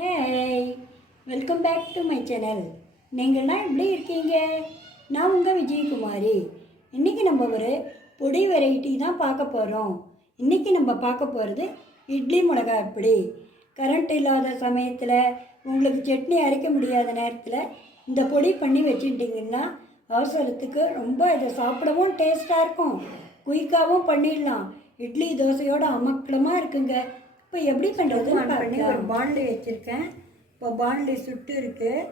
Hey, welcome back to my channel. நீங்கள்லாம் எப்படி இருக்கீங்க? நான் உங்கள் விஜயகுமாரி. இன்றைக்கி நம்ம ஒரு பொடி வெரைட்டி தான் பார்க்க போகிறோம். இன்றைக்கி நம்ம பார்க்க போகிறது இட்லி மிளகாய் பொடி. கரண்ட் இல்லாத சமயத்தில் உங்களுக்கு சட்னி அரைக்க முடியாத நேரத்தில் இந்த பொடி பண்ணி வச்சுட்டிங்கன்னா அவசரத்துக்கு ரொம்ப இதை சாப்பிடவும் டேஸ்ட்டாக இருக்கும், குயிக்காகவும் பண்ணிடலாம். இட்லி தோசையோட அமக்கலமாக இருக்குங்க. இப்போ எப்படி பண்ணுறது பண்ணி ஒரு பாண்ட்லி வச்சுருக்கேன். இப்போ பாண்ட்லி சுட்டு இருக்குது.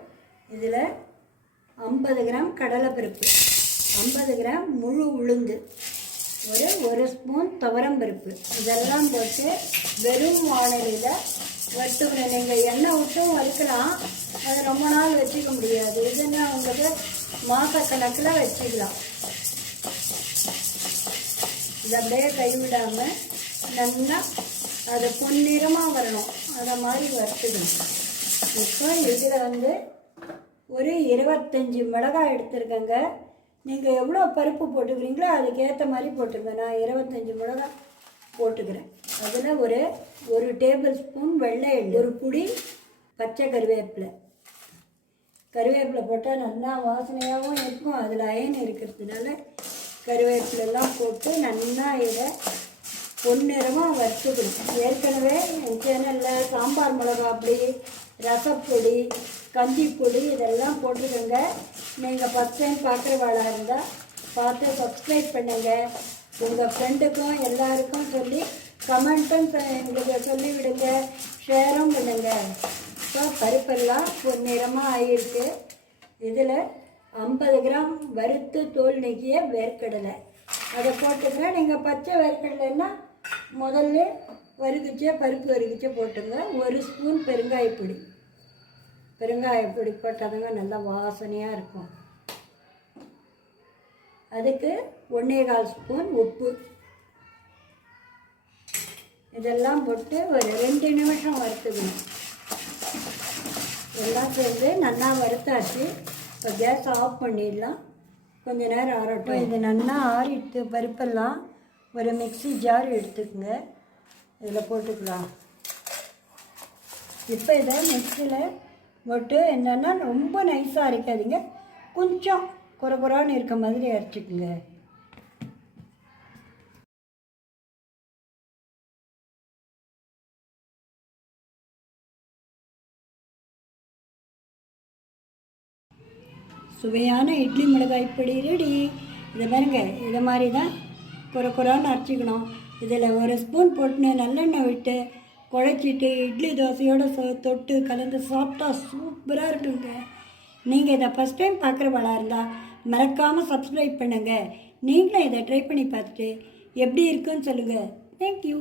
இதில் 50 கிராம் கடலைப்பருப்பு, 50 கிராம் முழு உளுந்து, ஒரு ஸ்பூன் துவரம்பருப்பு, இதெல்லாம் போட்டு வெறும் வானலியில் வறுத்துக்கணும். நீங்கள் எண்ணெய் விட்டும் வறுக்கலாம், அது ரொம்ப நாள் வச்சுக்க முடியாது. இதுன்னா உங்களுக்கு மாதக்கணக்கில் வச்சுக்கலாம். இதை அப்படியே கைவிடாமல் நல்லா அது பொன்னிறமாக வரணும், அதை மாதிரி வறுத்துக்கணும். இப்போ இதில் ஒரு 25 மிளகாய் எடுத்துருக்கேங்க. நீங்கள் எவ்வளோ பருப்பு போட்டுக்கிறீங்களோ அதுக்கேற்ற மாதிரி போட்டுருங்க. நான் 25 மிளகாய் போட்டுக்கிறேன். அதில் ஒரு டேபிள் ஸ்பூன் வெள்ளை எள்ளு, ஒரு புடி பச்சை கருவேப்பிலை. கருவேப்பிலை போட்டால் நல்லா வாசனையாகவும் இருக்கும். அதில் அயன் இருக்கிறதுனால கருவேப்பிலெல்லாம் போட்டு நல்லா இதை பொன்னிறமாக வறுத்துக்கணும். ஏற்கனவே என் சேனலில் சாம்பார் மிளகா பொடி, ரசப்பொடி, கஞ்சிப்பொடி இதெல்லாம் போட்டுக்கோங்க. நீங்கள் ஃபஸ்ட் டைம் பார்க்குறவாளாக இருந்தால் பார்த்து சப்ஸ்கிரைப் பண்ணுங்கள். உங்கள் ஃப்ரெண்டுக்கும் எல்லாருக்கும் சொல்லி கமெண்ட்டும் எங்களுக்கு சொல்லிவிடுங்க, ஷேரும் பண்ணுங்கள். இப்போ பருப்பெல்லாம் பொன்னிறமாக ஆகியிருக்கு. இதில் 50 கிராம் வறுத்து தோல் நீக்கிய வேர்க்கடலை அதை போட்டுக்கிறேன். நீங்கள் பச்சை வேர்க்கடலைன்னா முதல்ல பருப்பு வறுக்கிச்சே போட்டுங்க. ஒரு ஸ்பூன் பெருங்காயப்பொடி போட்டாதாங்க நல்லா வாசனையாக இருக்கும். அதுக்கு 1.25 ஸ்பூன் உப்பு. இதெல்லாம் போட்டு ஒரு 2 நிமிஷம் வறுத்துக்கணும். எல்லாம் சேர்ந்து நல்லா வறுத்தாச்சு. இப்போ கேஸ் ஆஃப் பண்ணிடலாம். கொஞ்ச நேரம் ஆறட்டும். இது நல்லா ஆறிட்டு பருப்பெல்லாம் ஒரு மிக்ஸி ஜார் எடுத்துக்கோங்க. இதில் போட்டுக்கலாம். இப்போ இதை மிக்ஸியில் போட்டு என்னென்னா ரொம்ப நைஸாக அரைக்காதீங்க, கொஞ்சம் குறைன்னு இருக்க மாதிரி அரைச்சிக்குங்க. சுவையான இட்லி மிளகாய் பொடி ரெடி. இதை பாருங்க, இதை மாதிரி தான் குறைன்னு அரைச்சிக்கணும். இதில் ஒரு ஸ்பூன் போட்டுன்னு நல்லெண்ணெய் விட்டு குழைச்சிட்டு இட்லி தோசையோடு தொட்டு கலந்து சாப்பிட்டா சூப்பராக இருக்குங்க. நீங்கள் இதை ஃபஸ்ட் டைம் பார்க்குறவளாக இருந்தால் மறக்காமல் சப்ஸ்கிரைப் பண்ணுங்கள். நீங்களும் இதை ட்ரை பண்ணி பார்த்துட்டு எப்படி இருக்குன்னு சொல்லுங்கள். தேங்க்யூ.